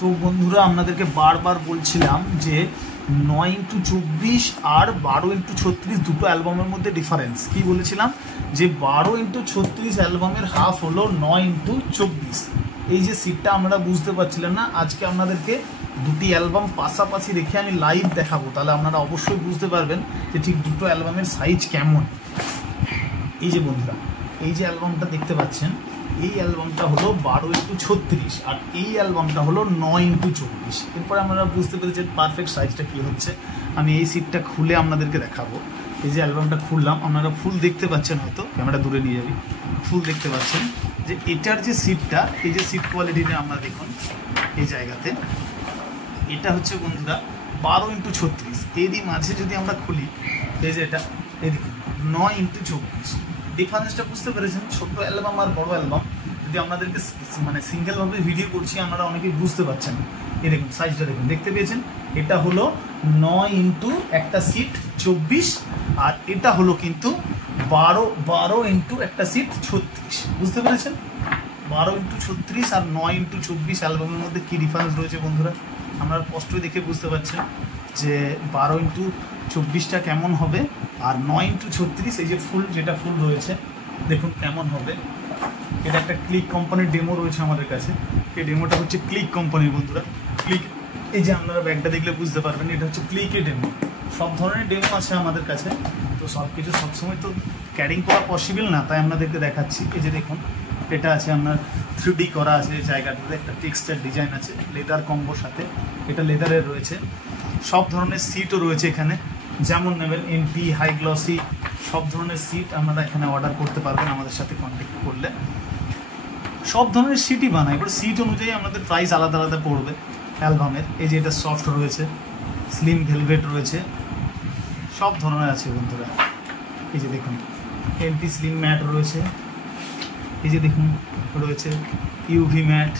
তো বন্ধুরা আপনাদেরকে বারবার বলছিলাম যে 9x24 আর 12x36 দুটো অ্যালবামের মধ্যে ডিফারেন্স কি বলেছিলাম যে 12x36 অ্যালবামের হাফ হলো 9x24। এই যে সিটটা আপনারা বুঝতে পারছিলেন না, আজকে আপনাদেরকে দুটি অ্যালবাম পাশাপাশি রেখে আমি লাইভ দেখাবো, তাহলে আপনারা অবশ্যই বুঝতে পারবেন যে ঠিক দুটো অ্যালবামের সাইজ কেমন। এই যে বন্ধুরা, এই যে অ্যালবামটা দেখতে পাচ্ছেন, এই অ্যালবামটা হলো 12x36 আর এই অ্যালবামটা হলো 9x24। এরপরে আপনারা বুঝতে পেরেছেন পারফেক্ট সাইজটা কী হচ্ছে। আমি এই সিটটা খুলে আপনাদেরকে দেখাবো। এই যে অ্যালবামটা খুললাম, আপনারা ফুল দেখতে পাচ্ছেন, হয়তো ক্যামেরা দূরে নিয়ে যাবি, ফুল দেখতে পাচ্ছেন যে এটার যে সিটটা, এই যে সিট কোয়ালিটিটা আপনারা দেখুন এই জায়গাতে, এটা হচ্ছে বন্ধুরা 12x36। এরই মাঝে যদি আমরা খুলি, এই যে এটা এই দেখুন 9x24। ডিফারেন্সটা বুঝতে পেরেছেন? ছোট অ্যালবাম আর বড় অ্যালবাম যদি আপনাদেরকে মানে সিঙ্গেলভাবে ভিডিও করছি, আপনারা অনেকেই বুঝতে পারছেন। এই দেখুন সাইজটা দেখুন, দেখতে পেয়েছেন? এটা হলো 9 একটা সিট 24 আর এটা হলো কিন্তু 12 একটা সিট 36। বুঝতে পেরেছেন? 12x36 আর 9x24 অ্যালবামের মধ্যে কী ডিফারেন্স রয়েছে বন্ধুরা, আপনারা স্পষ্টই দেখে বুঝতে পারছেন যে 12x24টা কেমন হবে আর 9x36 এই যে ফুল, যেটা ফুল রয়েছে দেখুন কেমন হবে। এটা একটা ক্লিক কোম্পানির ডেমো রয়েছে আমাদের কাছে। এই ডেমোটা হচ্ছে ক্লিক কোম্পানির বন্ধুরা। ক্লিক, এই যে আপনারা ব্যাগটা দেখলে বুঝতে পারবেন এটা হচ্ছে ক্লিকের ডেমো। সব ধরনের ডেমো আছে আমাদের কাছে, তো সব কিছু সবসময় তো ক্যারিং করা পসিবল না, তাই আপনাদেরকে দেখাচ্ছি। এই যে দেখুন, এটা আছে আপনার 3D করা আছে জায়গাটাতে, একটা টেক্সচার ডিজাইন আছে লেদার কম্বোর সাথে, এটা লেদারের রয়েছে। সব ধরনের সিটও রয়েছে এখানে, যেমন নেবেন এমপি, হাই গ্লসি, সব ধরনের সিট আপনারা এখানে অর্ডার করতে পারবেন আমাদের সাথে কন্ট্যাক্ট করলে। সব ধরনের সিটই বানায়, এবার সিট অনুযায়ী আমাদের প্রাইস আলাদা আলাদা পড়বে অ্যালবামের। এই যে এটা সফট রয়েছে, স্লিম ভেলভেট রয়েছে, সব ধরনের আছে বন্ধুরা। এই যে দেখুন এমপি স্লিম ম্যাট রয়েছে, এই যে দেখুন রয়েছে ইউভি ম্যাট।